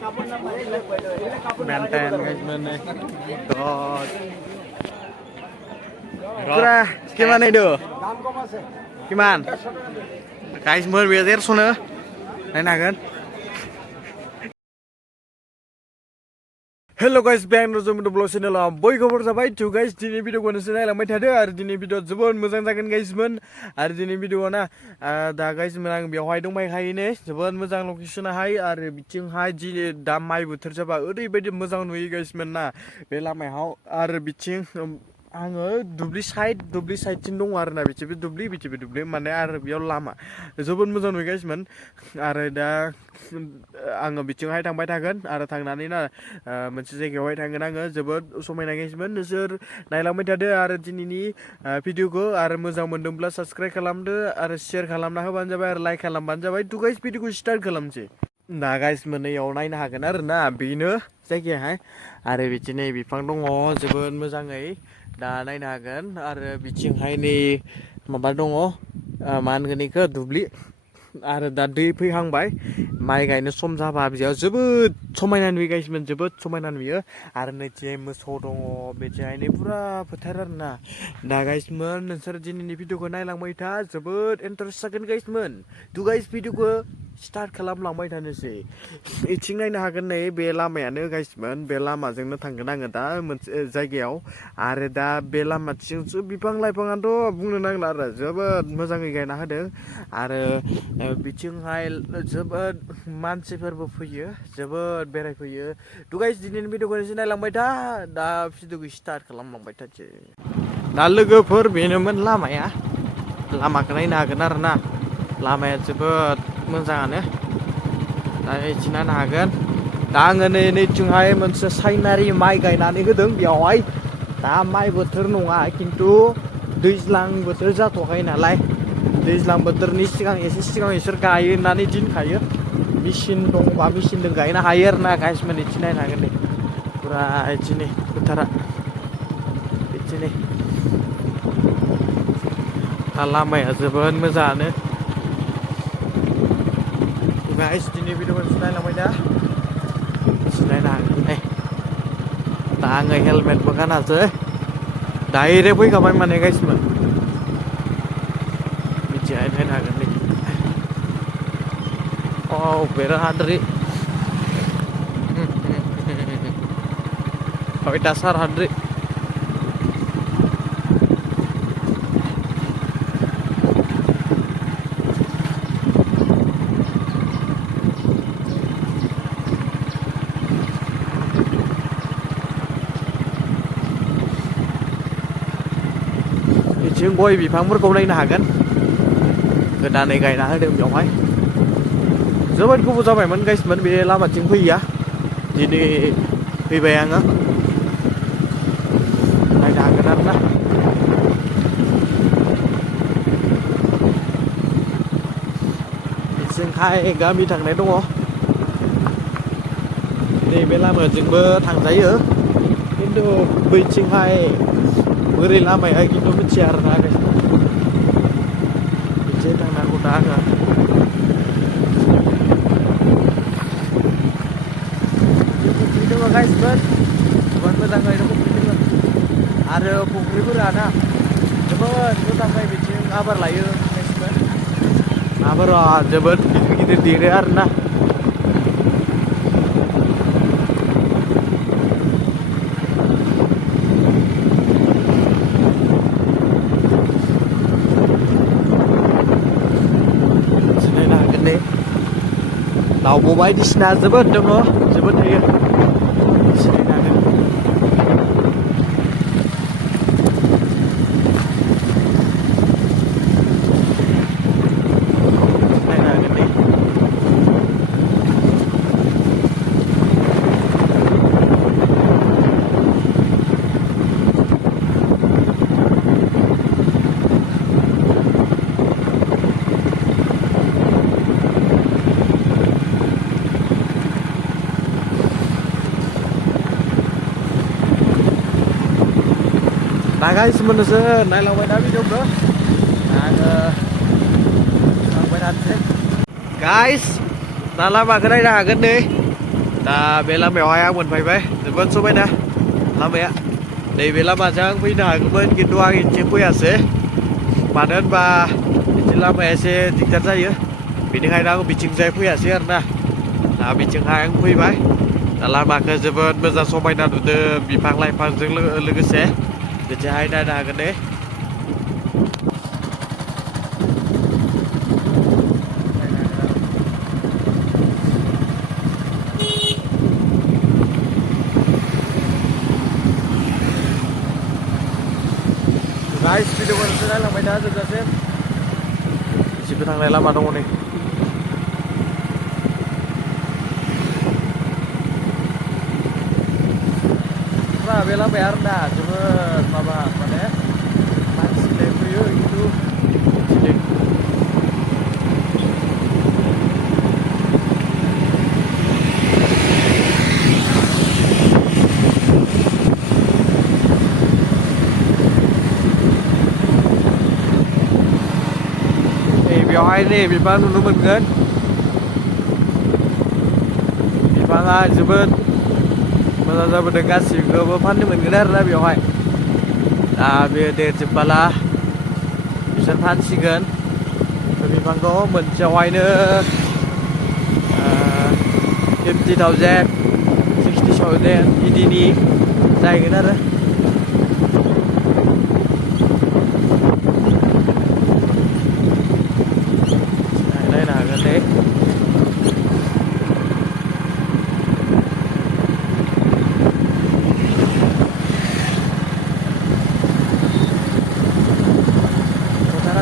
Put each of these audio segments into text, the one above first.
Benten guys mana? God. Kira gimana itu? Gimana? Guys mau biar sana, nanya kan? Hello guys, bang Rozo Mundo Vlog channel am boy खबर जाबाय to guys दिनै भिडिअखौ नोंसोर नायलांबाय थादो आरो दिनै video जोबोद मोजां जागोन guys मोन आरो दिनै भिडिअ ना दा guys मोन आं बेवहाय दंबायखायोनो जोबोद मोजां लकेसनाहाय आरो बिथिंहाय दा माइ बोथोर जाबा ओरैबायदि मोजां नुयो guys मोन ना बे लामायाव आरो बिथिं आङो दुब्लि साइडथिं दङ आरोना बिथिंबो दुब्लि माने आरो बेयाव लामा जोबोद मोजां नुयो guys मोन आरो दा आङो बिथिंहाय थांबाय थागोन आरो थांनानै ना मोनसे जायगायावहाय थांगोन आङो जोबोद समायना guys मोन नोंसोर नायलांबाय थादो आरो दिनैनि भिडिअखौ आरो मोजां मोनदोंब्ला साबस्क्राइब खालामदो आरो शेयार खालामना होबानो जाबाय आरो लाइक खालामबानो जाबाय to guys भिडिअखौ स्टार्ट खालामसै दा guys मोनैयाव नायनो हागोन आरोना बेनो जायगायाहाय आरो बिदिनो बिफां दङ जोबोद मोजाङै दा नायनो हागोन आरो बिथिंहाय नै माबा दङ मा होनगोन बेखौ दुब्लि आरो दा दै फैहांबाय माइ गायनो सम जाबा बेयाव जोबोद समायना नुयो guys मोन जोबोद समायना नुयो आरो नैथिंहाय मोसौ दङ बिथिंहाय फुरा फोथार आरोना दा guys मोन नोंसोर दिनैनि भिडिअखौ नायलांबाय था जोबोद इन्टारेस्ट जागोन guys मोन to guys भिडिअखौ स्टार्ट खालामलांबाय थानोसै इथिं नायनो हागोन नै बे लामायानो guys मोन बे लामाजोंनो थांगोन आङो दा मोनसे जायगायाव आरो दा बे लामाथिंसो बिफां लाइफाङाथ' बुंनो नांला आरो जोबोद मोजाङै गायना होदों आरो बिथिंहाय जोबोद मानसिफोरबो फैयो जोबोद बेरायफैयो to guys दिनैनि भिडिअखौ एसे नायलांबाय था दा भिडिअखौ स्टार्ट खालामलांबाय थानोसै दा लोगोफोर बेनोमोन लामाखौ नायनो हागोन आरोना लामाया जोबोद मोजाङानो दा इथिं नायनो हागोन दा आङो नैथिंहाय मोनसे साइनारि माइ गायनानै होदों बेयावहाय दा माइ बोथोर नङा खिन्थु दैज्लां बोथोर जाथ'वाखै नालाय दैज्लां बोथोरनि एसे सिगां इसोर गायो होननानै दिनखायो मेचिन दंबा मेचिनजों गायनो हायो आरोना guys मोन इथिं नायनो हागोन नै फुरा इथिंनि फोथारा इथिंनि दा लामाया जोबोद मोजाङानो guys दिनै भिडिअखौ नायलांबाय दा नायनो हागोन नै दा आङो हेलमेटबो गानासै डाइरेक्ट फैखाबाय माने guys मोन मिथिया नायनो हागोन नै Oh, Hadri. Kau dasar Hadri. Bikin goi बिफांफोरखौ नायनो हागोन गोदानै गायना होदों बेवहाय जोबोद गोबाव जाबायमोन guys मोन बे लामाथिं फैया दिनै फैबाय आङो नायनो हागोन आरोना बिथिंहाय गामि थांनाय दङ नैबे लामाजोंबो थांजायो खिन्थु बैथिंहाय बोरै लामाया खिन्थु मिथिया आरोना guys बिथिं थांनांगौ दा आङो guys मोन जोबोद मोजाङै फुख्रिफोर आरो फुख्रिफोरा ना जोबोद मोजाङै बिथिं आबार लायो guys मोन आबारा जोबोद गिदिर देरो आरोना नायनो हागोन नै दाउब' बायदिसिना जोबोद दङ जोबोद थायो दा guys मोननोसो नायलांबाय दा भिडिअखौ आङो थांबाय थानोसै guys दा लामाखौ नायनो हागोन नै दा बे लामायावहाय आं मोनफैबाय जोबोद समायना लामाया नैबे लामाजों आं फैनो हागौमोन खिन्थु आं इथिं फैयासै मानो होनबा बिथिं लामाया एसे दिगदार जायो बेनिखायनो आं बिथिंजाय फैयासै आरोना दा बिथिंहाय आं फैबाय दा लामाखौ जोबोद मोजां समायना नुदों बिफां लाइफांजों लोगोसे बिथिंहाय नायनो हागोन दे गाइस भिडिअखौ नोंसोर नायलांबाय था जोबजासिम जिबो थांनाय लामा दङ नै बे लामाया आरोना जोबोद माबा माने मानसिलाय फैयो खिन्थु बेवहाय नै बिफां नुनो मोनगोन बिफाङा जोबोद मोजां जाबोदों गासिखौबो फाननो मोनगोन आरोना बेवहाय दा बे देरजोबबाला बिसोर फानसिगोन बे बिफांखौ मोनसेयावहायनो 50,000 60,000 बिदिनि जाहैगोन आरो नायनो हागोन दे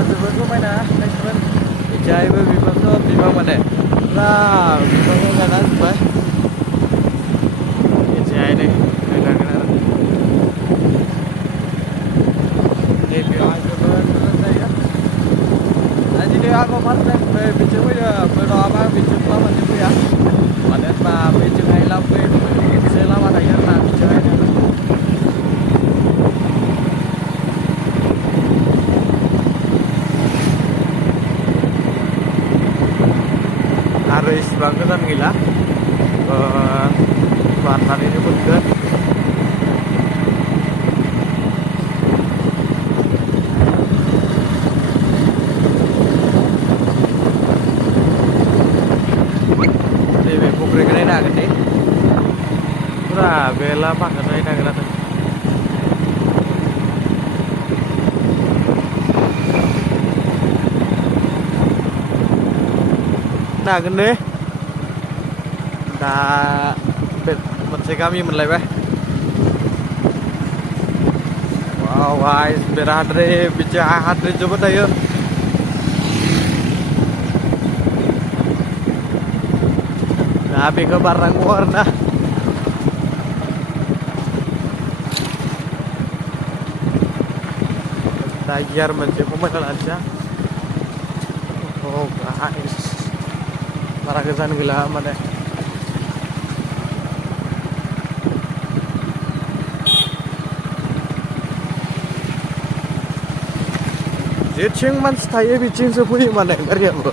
जोबोद समायना गासिबो बिथिंहायबो बिफां माने फुरा बिफांखौ गायना जोब्बाय बिथिंहाय नै नायनो हागोन आरो नै बेवहाय जोबोद मोजां जायो दिनै आंखौ फार्स्ट टाइम बिथिं फैदों नङाबा आं बिथिं लामाजों फैया मानो होनबा बैथिंहाय मोनसे लामा थायो आरोना बिथिंहाय आरो इसिबां गोजान गैला बारनानैनो मोनगोन नैबे फुख्रिखौ नायनो हागोन दे फुरा बे लामाखौ नायनो हागोन आरो हागोन दे दा मोनसे गामि मोनलायबाय वाव गाइस बिराद हाद्रि बिदि हाद्रि जोबोद थायो दा बेखौ बारनांगौ आरोना दा गियार मोनसे खमायना लानोसै गाइस बारा गोजान गैला माने जेथिं मानसि थायो बिथिंसो फैयो माने गारियाबो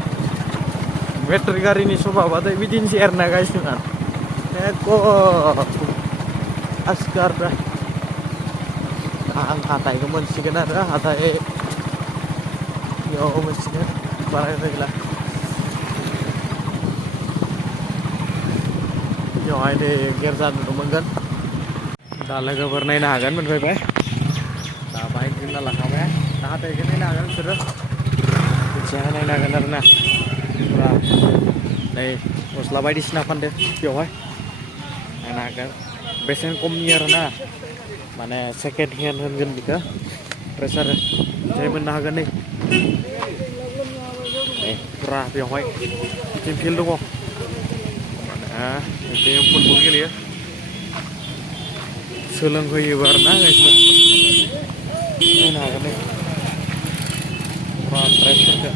बेटारि गारिनि सभाबाथाय बिदिनोसै आरोना गाइसना एख' आसखार आं हाथाइखौ मोनसिगोन आरो हाथाइयाव मोनसिगोन बारा गैला बेवहाय नै गेरजा नुनो मोनगोन दा लोगोफोर नायनो हागोन मोनफैबाय दा बाइक दोनना लाखाबाय दा हाथाइखौ नायनो हागोन बिसोरो बिथिंहाय नायनो हागोन आरोना फुरा नै गस्ला बायदिसिना फानदों बेवहाय नायनो हागोन बेसेन खमनि आरोना माने सेकेन्ड हेन्ड होनगोन बेखौ प्रेसार जाय मोननो हागोन नै फुरा बेवहाय टिम फिल्ड दङ बिदिनो फुटबल गेलेयो सोलोंहोयोबो आरोना गाइसफोर नायनो हागोन दे ड्रेसफोरखौ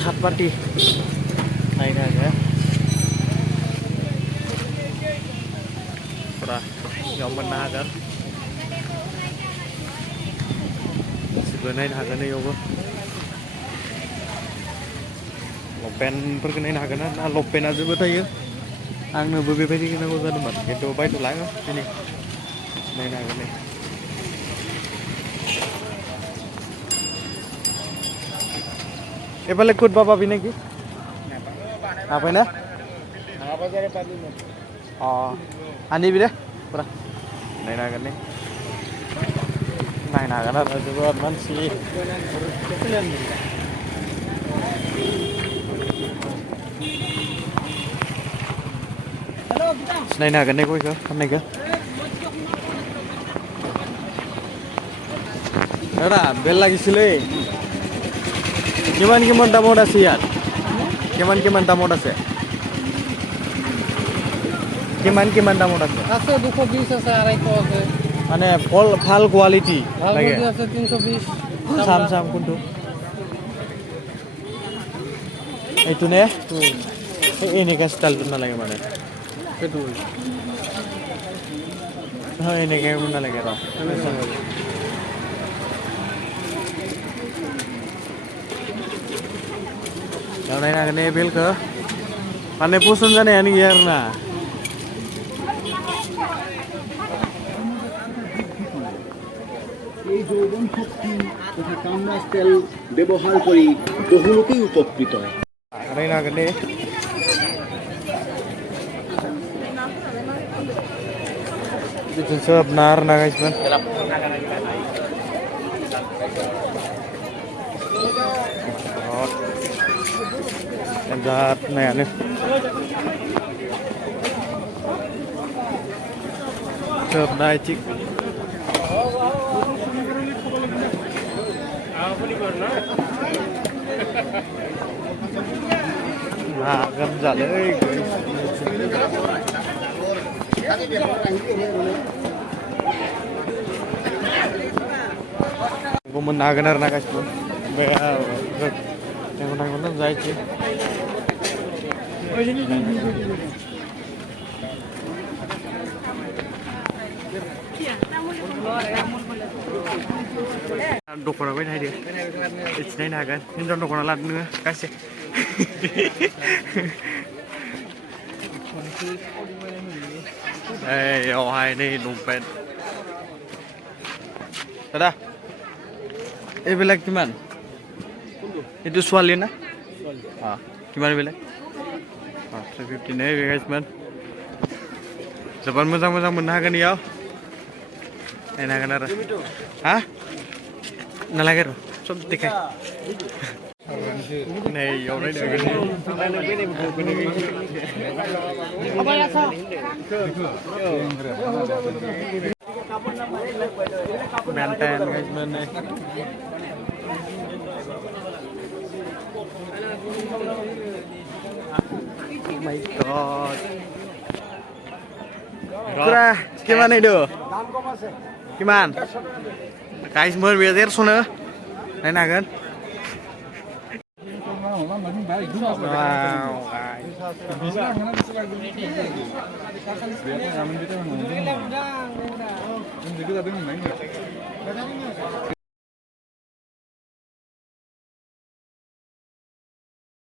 थार्ड पार्टि नायनो हागोन फुरा बेयाव मोननो हागोन गासिबो नायनो हागोन बेयावबो लंपेन्टफोरखौ नायनो हागोन ना लंपेन्टआ जोबोद थायो आंनोबो बेबायदि नांगौ जादोंमोन खिन्थु बायथ'ला आङो दिनै नायनो हागोन नै एफाले कुदबा पाबि नाকি नापाय ना अ आनिबि दे पुरा नायनो हागोन नै नायनो हागोन आरो जोबोद मानसि नायनो हागोन नै गयखौ फाननायखौ दादा बेल লাগিছিলে কিমান কিমান দামত আছে ইয়াত কিমান কিমান দামত আছে কিমান কিমান দামত আছে আছে 220 আছে 250 আছে মানে ভাল কোৱালিটি লাগে আছে 320 চাম চাম কোনটো এইটো নে এনেকা ষ্টাইলটো নালাগে মানে সেইটো হয় এনেকে নালাগে ৰ नायनो हागोन ने बेलखौ माने पसन्द जानायानो गैया आरोना এই যৌবন শক্তি তথা কামরাজ তেল ব্যবহার করে বহু লোকেই উপকৃত नायनो हागोन ने बिदिनो सोबना आरोना गाइसमोन जात नायानो सोबनाय थिग नागोन जालै मोननो हागोन आरोना गासिबो ओमफ्राय जायखि दख'ना बायनो हायदो एसे नायनो हागोन हिनजाव दख'ना लादो नोङो गांसे एयावहाय नै लंपेन्ट दादा এইবিলাক কিমান এইটো ছোৱালী না অঁ কিমান এইবিলাক অঁ 350 নে गाइसमोन जोबोद मोजां मोजां मोननो हागोन इयाव नायनो हागोन आरो हा नालागे र' सब देखाय नै इयाव नायनो हागोन बेन्टेन गाइसमोन नै my god Kura, gimana itu? Gimana? Guys, mau belajar sana? Naik nagan? Wow, guys.